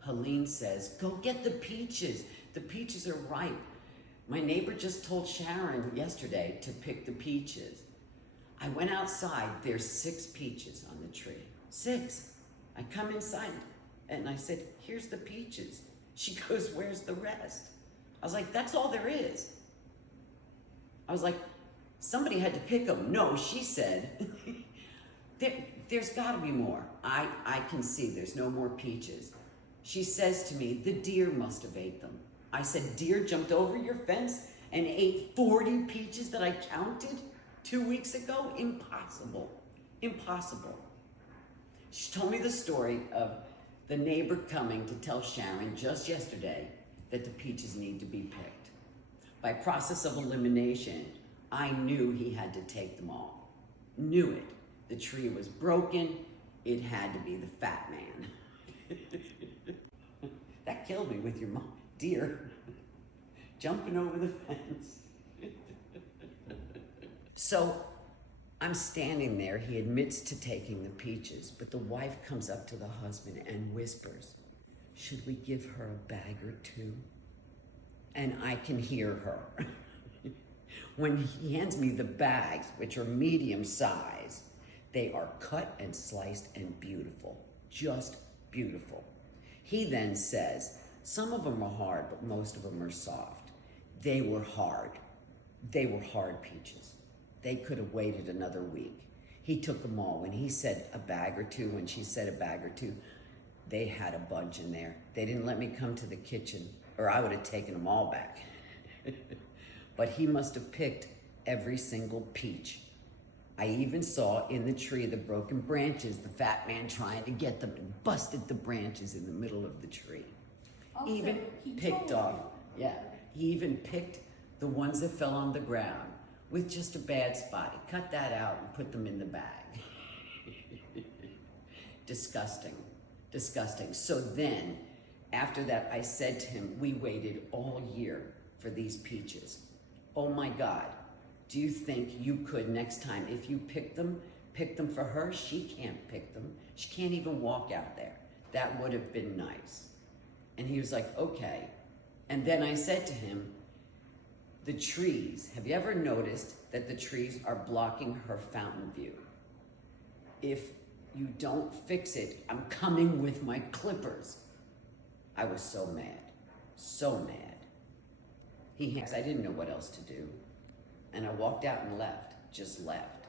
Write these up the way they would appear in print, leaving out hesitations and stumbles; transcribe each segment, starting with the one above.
Helene says, go get the peaches. The peaches are ripe. My neighbor just told Sharon yesterday to pick the peaches. I went outside, there's 6 peaches on the tree. 6. I come inside and I said, here's the peaches. She goes, where's the rest? I was like, that's all there is. I was like, somebody had to pick them. No, she said, there's gotta be more. I can see there's no more peaches. She says to me, the deer must have ate them. I said, deer jumped over your fence and ate 40 peaches that I counted 2 weeks ago? Impossible, impossible. She told me the story of the neighbor coming to tell Sharon just yesterday that the peaches need to be picked. By process of elimination, I knew he had to take them all. Knew it. The tree was broken. It had to be the fat man. That killed me with your deer jumping over the fence. So I'm standing there. He admits to taking the peaches, but the wife comes up to the husband and whispers, should we give her a bag or 2? And I can hear her. When he hands me the bags, which are medium size, they are cut and sliced and beautiful, just beautiful. He then says, some of them are hard, but most of them are soft. They were hard. They were hard peaches. They could have waited another week. He took them all. When he said a bag or 2, when she said a bag or 2, they had a bunch in there. They didn't let me come to the kitchen, or I would have taken them all back. But he must have picked every single peach. I even saw in the tree the broken branches, the fat man trying to get them and busted the branches in the middle of the tree. Also, Even he picked told off, you. yeah, he even picked the ones that fell on the ground with just a bad spot. He cut that out and put them in the bag. Disgusting, disgusting. So then, after that, I said to him, we waited all year for these peaches. Oh my God, do you think you could next time, if you pick them for her? She can't pick them. She can't even walk out there. That would have been nice. And he was like, okay. And then I said to him, the trees, have you ever noticed that the trees are blocking her fountain view? If you don't fix it, I'm coming with my clippers. I was so mad, so mad. I didn't know what else to do. And I walked out and left, just left.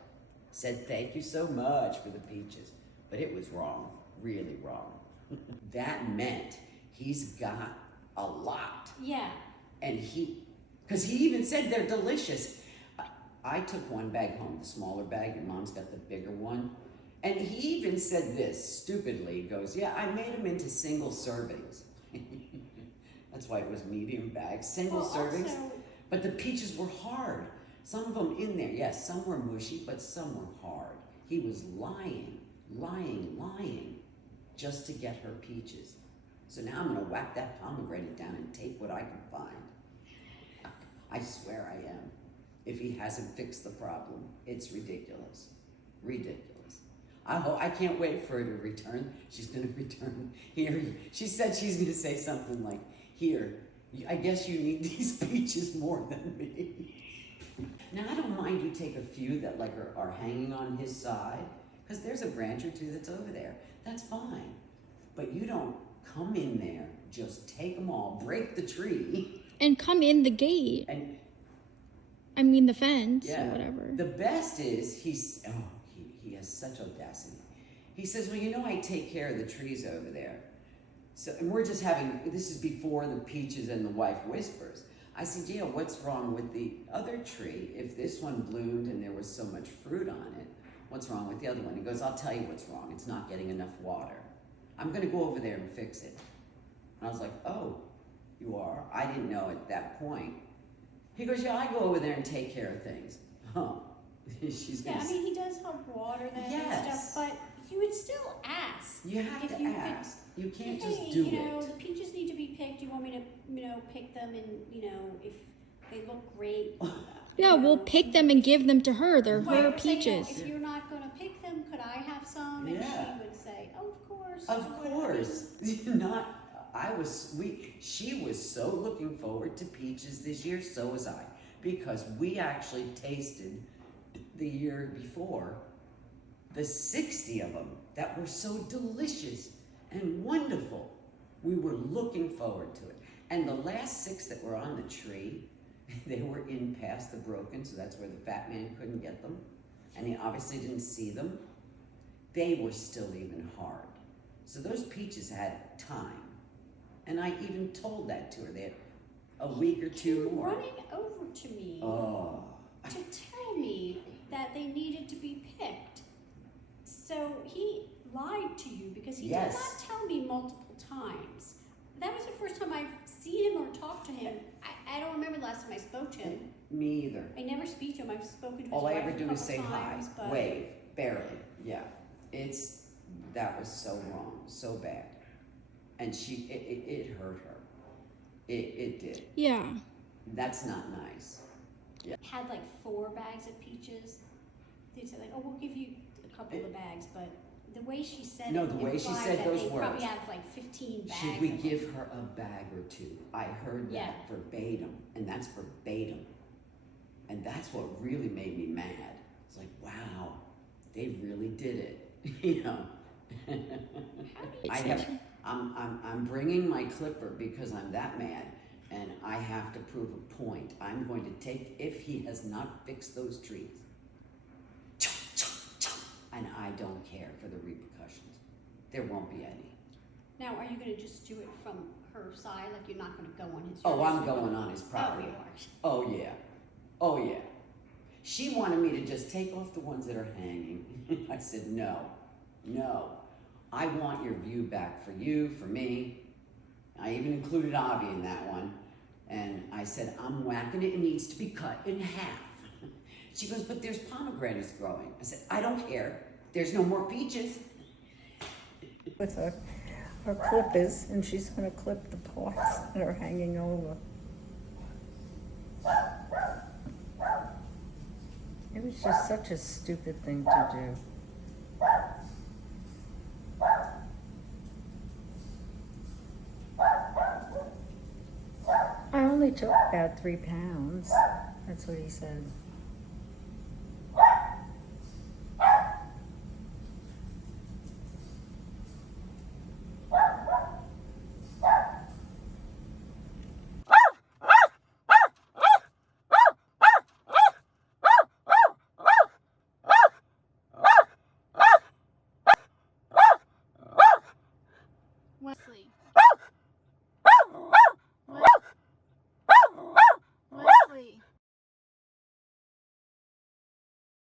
Said, thank you so much for the peaches. But it was wrong, really wrong. That meant he's got a lot. Yeah. And because he even said they're delicious. I took one bag home, the smaller bag, your mom's got the bigger one. And he even said this, stupidly, he goes, yeah, I made them into single servings. That's why it was medium bags, single servings. Also, but the peaches were hard. Some of them in there, yes, some were mushy, but some were hard. He was lying, just to get her peaches. So now I'm gonna whack that pomegranate down and take what I can find. I swear I am. If he hasn't fixed the problem, it's ridiculous, ridiculous. I can't wait for her to return. She's gonna return here. She said she's gonna say something like, here, I guess you need these peaches more than me. Now, I don't mind you take a few that like are hanging on his side, because there's a branch or 2 that's over there. That's fine. But you don't come in there, just take them all, break the tree. And come in the gate. And I mean the fence yeah, or whatever. The best is, he has such audacity. He says, well, you know, I take care of the trees over there. So, and we're just having, this is before the peaches and the wife whispers. I said, yeah, what's wrong with the other tree? If this one bloomed and there was so much fruit on it, what's wrong with the other one? He goes, I'll tell you what's wrong. It's not getting enough water. I'm gonna go over there and fix it. And I was like, oh, you are? I didn't know at that point. He goes, yeah, I go over there and take care of things. Huh. She's yeah, gonna I mean, he does help water them and stuff, but you would still ask. You have if to you ask. You can't hey, just do you know, it. the peaches need to be picked. Do you want me to, you know, pick them and, you know, if they look great. Yeah, we'll pick them and give them to her. They're Right, her or say, peaches. if you're not going to pick them, could I have some? And Yeah. she would say, oh, of course. Of course. Not, she was so looking forward to peaches this year, so was I, because we actually tasted the year before the 60 of them that were so delicious and wonderful. We were looking forward to it. And the last 6 that were on the tree, they were in past the broken, so that's where the fat man couldn't get them. And he obviously didn't see them. They were still even hard. So those peaches had time. And I even told that to her. They had a week or 2 more. Running over to me Oh. to tell me that they needed to be picked. So he lied to you because he Yes. did not tell me multiple times. That was the first time I've seen him or talked to him. I don't remember the last time I spoke to him. Me either. I never speak to him. I've spoken to his All I wife ever a do is couple say hi, times, but wave, barely. Yeah, that was so wrong, so bad, and it hurt her. It did. Yeah. That's not nice. had like 4 bags of peaches. They said like, oh, we'll give you a couple of the bags, but the way she said No, it the way she implied said that those they words. probably have like 15 bags. Should we of give them. her a bag or 2? I heard that Yeah. verbatim, and that's verbatim, and that's what really made me mad. It's like, wow, they really did it, you know. How do you I'm bringing my clipper because I'm that mad, and I have to prove a point. I'm going to take, if he has not fixed those trees, and I don't care for the repercussions. There won't be any. Now, are you going to just do it from her side? Like you're not going to go on his Oh, yard? I'm going on his property. Oh, you are. Oh, yeah. Oh, yeah. She wanted me to just take off the ones that are hanging. I said, no, no. I want your view back for you, for me. I even included Avi in that one. And I said, I'm whacking it. It needs to be cut in half. She goes, but there's pomegranates growing. I said, I don't care. There's no more peaches. With her clippers, and she's going to clip the parts that are hanging over. It was just such a stupid thing to do. I only took about 3 pounds. That's what he said. Wesley.